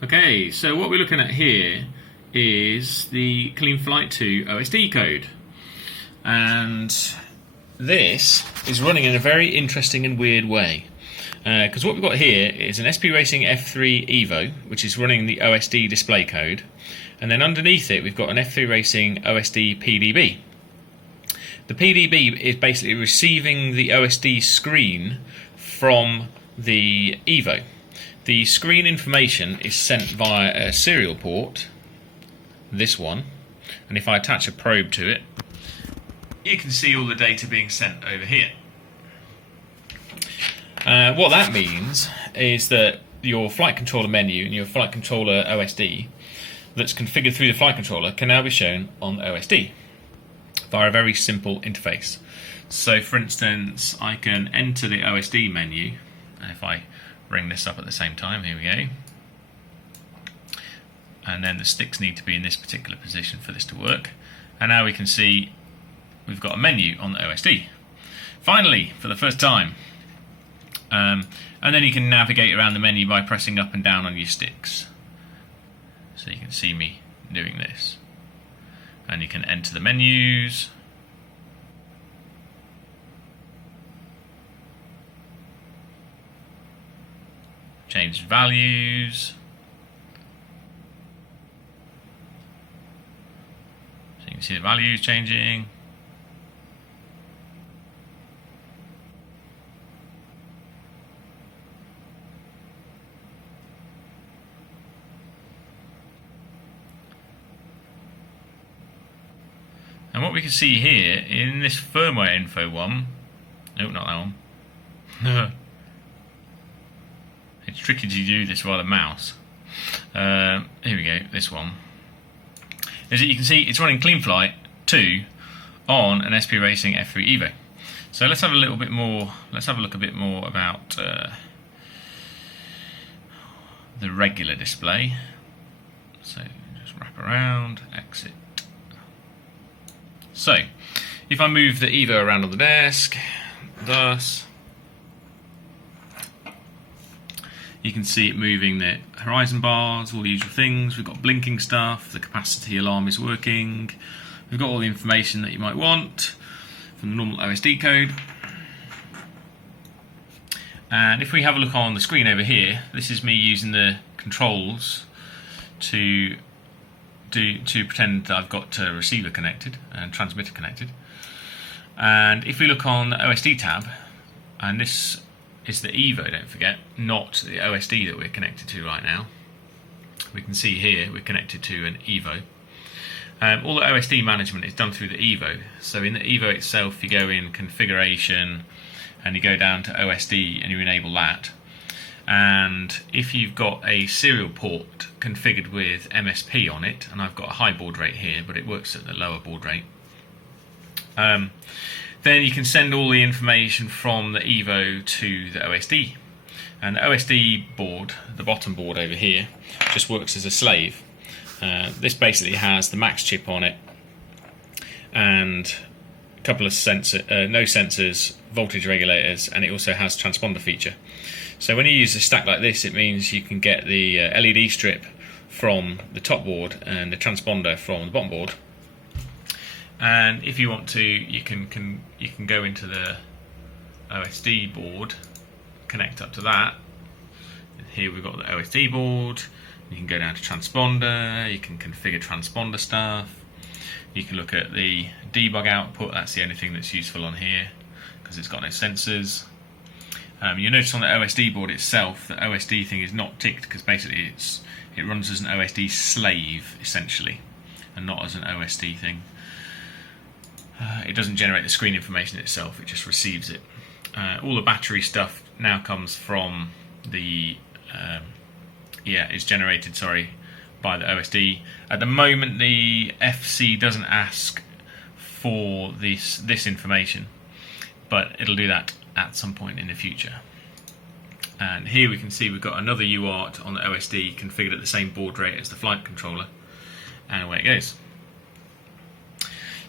Okay, so what we're looking at here is the Cleanflight 2 OSD code, and this is running in a very interesting and weird way, because what we've got here is an SPRacingF3OSD, which is running the OSD display code, and then underneath it we've got an SPRacingOSD PDB. The PDB is basically receiving the OSD screen from the Evo. The screen information is sent via a serial port, this one, and if I attach a probe to it, you can see all the data being sent over here. What that means is that your flight controller menu and your flight controller OSD that's configured through the flight controller can now be shown on OSD via a very simple interface. So for instance, I can enter the OSD menu, and if I bring this up at the same time, here we go, and then the sticks need to be in this particular position for this to work, and now we can see we've got a menu on the OSD finally for the first time, and then you can navigate around the menu by pressing up and down on your sticks, so you can see me doing this, and you can enter the menus. Change values. So you can see the values changing. And what we can see here in this firmware info one, nope, not that one. It's tricky to do this via the mouse. Here we go, this one. Is that you can see it's running Cleanflight 2 on an SPRacingF3OSD. So let's have a little bit more. Let's have a look a bit more about the regular display. So just wrap around, exit. So if I move the Evo around on the desk, thus, you can see it moving the horizon bars, all the usual things. We've got blinking stuff, the capacity alarm is working. We've got all the information that you might want from the normal OSD code. And if we have a look on the screen over here, this is me using the controls to pretend that I've got a receiver connected and transmitter connected. And if we look on the OSD tab, and this is the Evo, don't forget, not the OSD that we're connected to right now. We can see here we're connected to an Evo. All the OSD management is done through the Evo. So in the Evo itself, you go in configuration and you go down to OSD and you enable that. And if you've got a serial port configured with MSP on it, and I've got a high baud rate here, but it works at the lower baud rate, then you can send all the information from the Evo to the OSD. And the OSD board, the bottom board over here, just works as a slave. This basically has the max chip on it and a couple of no sensors, voltage regulators, and it also has transponder feature. So when you use a stack like this, it means you can get the LED strip from the top board and the transponder from the bottom board. And if you want to, you can go into the OSD board, connect up to that. Here we've got the OSD board. You can go down to transponder. You can configure transponder stuff. You can look at the debug output. That's the only thing that's useful on here because it's got no sensors. You notice on the OSD board itself, the OSD thing is not ticked because basically it runs as an OSD slave essentially, and not as an OSD thing. It doesn't generate the screen information itself, it just receives it. All the battery stuff now comes from the, is generated, by the OSD. At the moment the FC doesn't ask for this information, but it'll do that at some point in the future. And here we can see we've got another UART on the OSD configured at the same baud rate as the flight controller, and away it goes.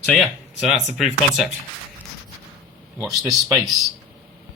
So yeah, so that's the proof of concept. Watch this space.